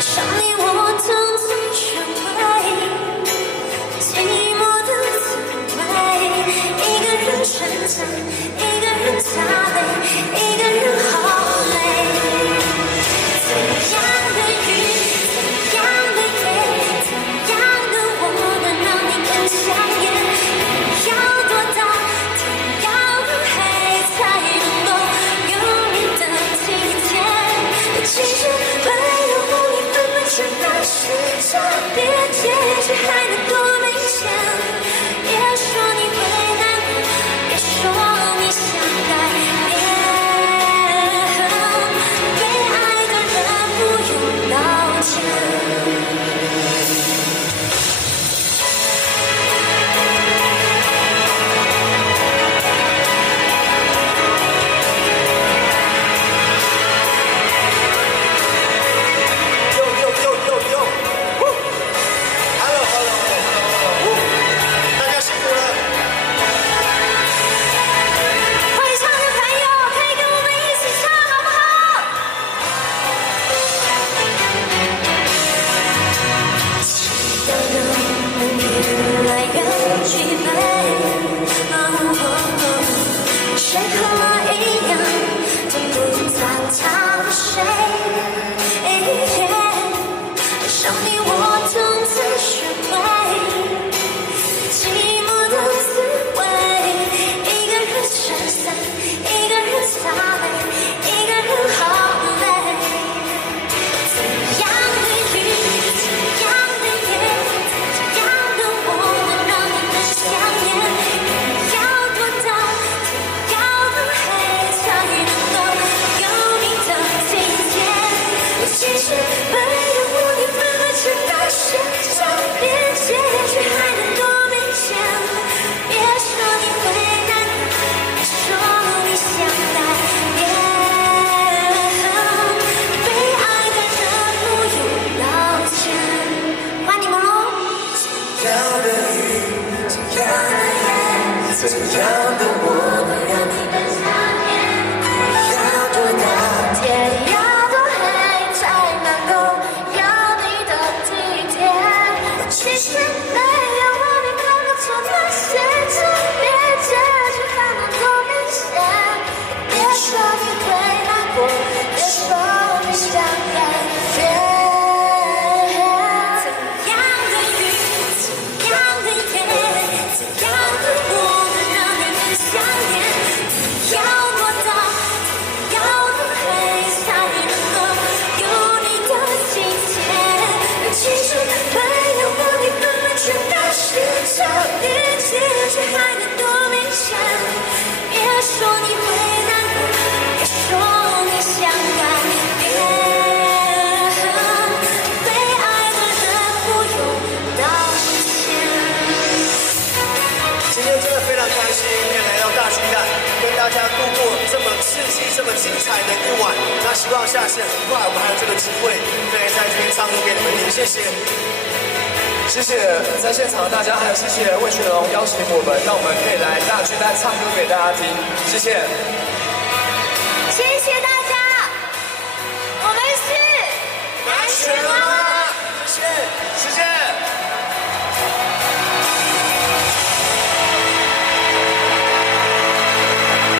想你我独自学会寂寞的滋味，一个人成长，一个人擦泪，一个人好累。怎样的雨，怎样的夜，怎样的我能让你更香艳？天要多大，天要多黑，才能够有你的体贴？其实没有你分不清那是差别，结局还能多明显？别说你会难过，别说你想改变，被爱的人不用道歉。谁和我一样，等不及在他的谁？想你我独自学会寂寞的滋味，一个人撑伞，一个人擦泪，一个人好累。怎样的雨，怎样的夜，怎样的我能让你更香艳？天要多大，天要多黑，才能够有你的体贴？其实没有你分不清那是差别，结局还能多明显？别说你会难过，别说你想改变，被爱的人不用道歉。欢迎你们喽！怎样的雨，怎样的夜，怎样的我能让你更想念？要多大，天要多黑，才能够有你的体贴？其实没有我，你看不出那些差别，结局还能多明显？别说你会难过，别说你想改变。怎样的雨，怎样的夜，怎样的我能让你更想念？要多大，要多黑，才能够有你的体贴？其实没有我，你分不清那是差别，结局还能多明显？别说你会难过，别说你想改变，被爱的人不用道歉。今天真的非常开心，今天来到大巨蛋，跟大家度过这么刺激、这么精彩的一晚。那希望下次很快我们还有这个机会，可以在这边唱歌给你们听，谢谢。谢谢在现场的大家，还有谢谢魏群龙邀请我们，让我们可以来大巨蛋唱歌给大家听，谢谢。谢谢大家，我们是南拳妈妈，谢谢。